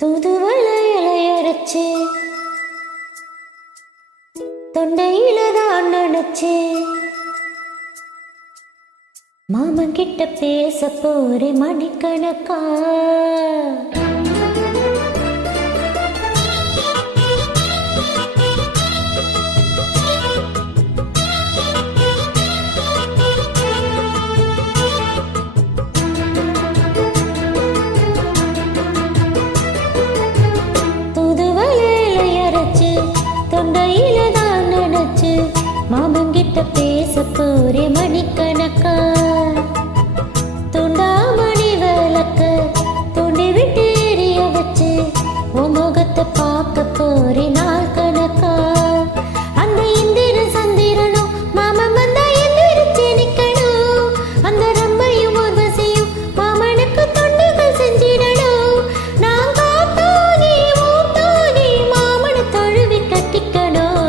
தூதுவளை இலையரைச்சு தொண்டையில தான் நினைச்சு மாமன் கிட்ட பேச போறே மணிக்கணக்கா. தொண்டையில தான் நினைச்சு மாமங்கிட்ட பேச போறே மணிக்கணக்கா. துண்டாமணி விளக்க துண்டி விட்டு எரிய வச்சு உன் முகத்தை பார்க்க போறே நாள் கணக்கா. அந்த இந்திர சந்திரனும் மாமன் வந்தா எந்திரிச்சு நிக்கணும். அந்த ரம்மையும் உர்வசியும் மாமனுக்கு தொண்டுகள் செஞ்சிடணும். நான் காத்தானே ஊத்தானே மாமனை தழுவி கட்டிக்கணும்.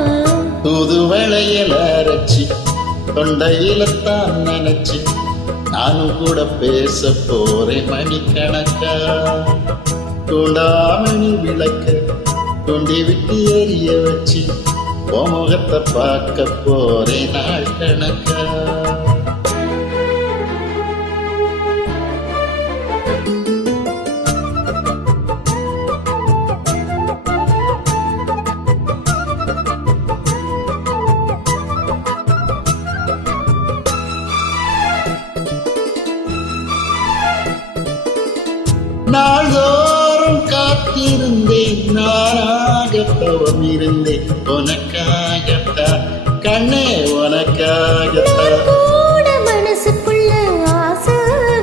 தூதுவளையில அரைச்சி தொண்டையில தான் நினைச்சு நானும் கூட பேச போறேன் மணிக்கணக்கா. தூண்டாமணி விளக்க துண்டி விட்டு எரிய வச்சு உன் முகத்தை பார்க்க போறேன் நாள் கணக்கா. நாள்தோறும் காத்திருந்தேன் நானாக தவம் இருந்தேன் உனக்காகத்தான் கண்ணே உனக்காகத்தான். கூட மனசுக்குள்ள ஆசை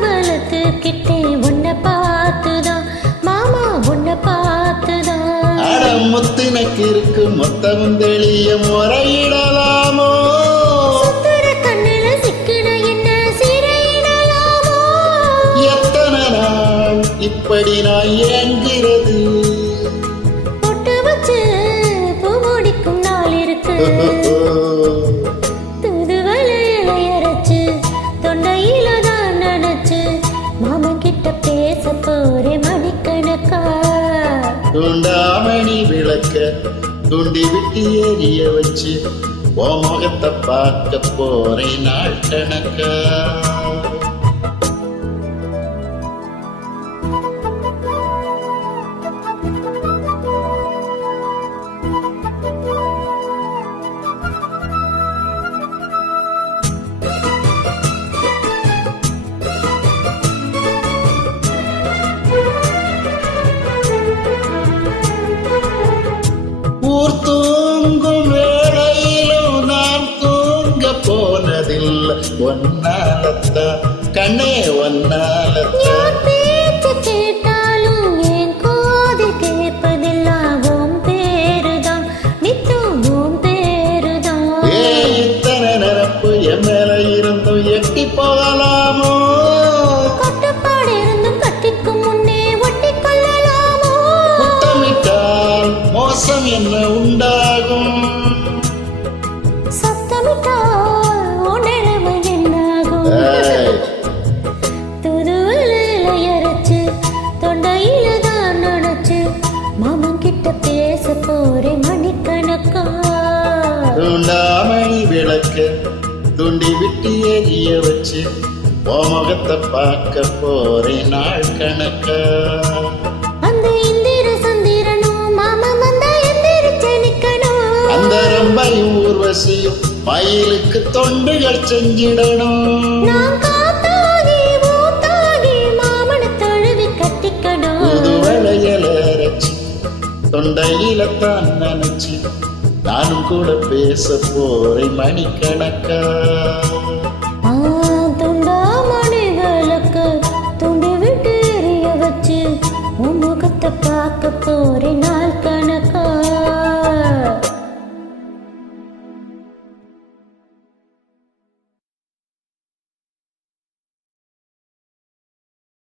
வளர்த்துக்கிட்டேன் உன்னை பார்த்துதான் மாமா உன்னை பார்த்துதான். அட முத்தினக்கு இருக்கு மொத்தமும் தெளிய முறையிடலாமோ. இப்படி நான் ஏங்கிறது பொட்டு வச்சு பூ முடிக்கும் நாள் இருக்கு. தூதுவளை இலையரைச்சு தொண்டையில தான் நினைச்சு மாமன் கிட்ட பேச போறே மணிக்கணக்கா. தூண்டாமணி விளக்க துண்டி விட்டு எரிய வச்சு உன் முகத்தை பார்க்க போறேன் நாள் கணக்கா. ஊர் தூங்கும் வேளையிலும் நான் தூங்க போனதில்லை ஒன்னாலத்தான் கண்ணே ஒன்னாலத்தான். பேச்சு கேட்டாலும் என் கோதி கேட்பதெல்லாம் உன் பேருதான் நித்தம் உன் பேருதான். இத்தனை நிரப்பு என் மேல இருந்தும் எட்டி போகலாமோ. கட்டுப்பாடு இருந்தும் கட்டிக்கும் முன்னே ஒட்டி கொள்ளலாமோ. முத்தமிட்டால் மோசம் என்ன உண்டாகும். சத்தமிட்டால் உன் நிலைமை என்னாகும். தூதுவளை இலையரைச்சு தொண்டையில தான் நினைச்சு மாமன் கிட்ட பேச போறே மணிக்கணக்கா. தூண்டாமணி விளக்க துண்டி விட்டு எரிய வச்சு உன் முகத்தை பார்க்க போறேன் நாள் கணக்கா. அந்த இந்திர சந்திரனும் மாமன் வந்தா எந்திரிச்சு நிக்கணும். அந்த ரம்பையும் ஊர்வசியும் மயிலுக்கு தொண்டுகள் செஞ்சிடணும். நான் காத்தாகி ஊத்தாகி மாமனை தழுவி கட்டிக்கணும். தூதுவளையில அரைச்சி தொண்டையில தான் நினைச்சு நானும் கூட பேச போறேன் மணிக்கணக்கா. துண்டாமணி விளக்க துண்டி விட்டு எரிய வச்சு உன் முகத்தை பார்க்க போறேன் நாள்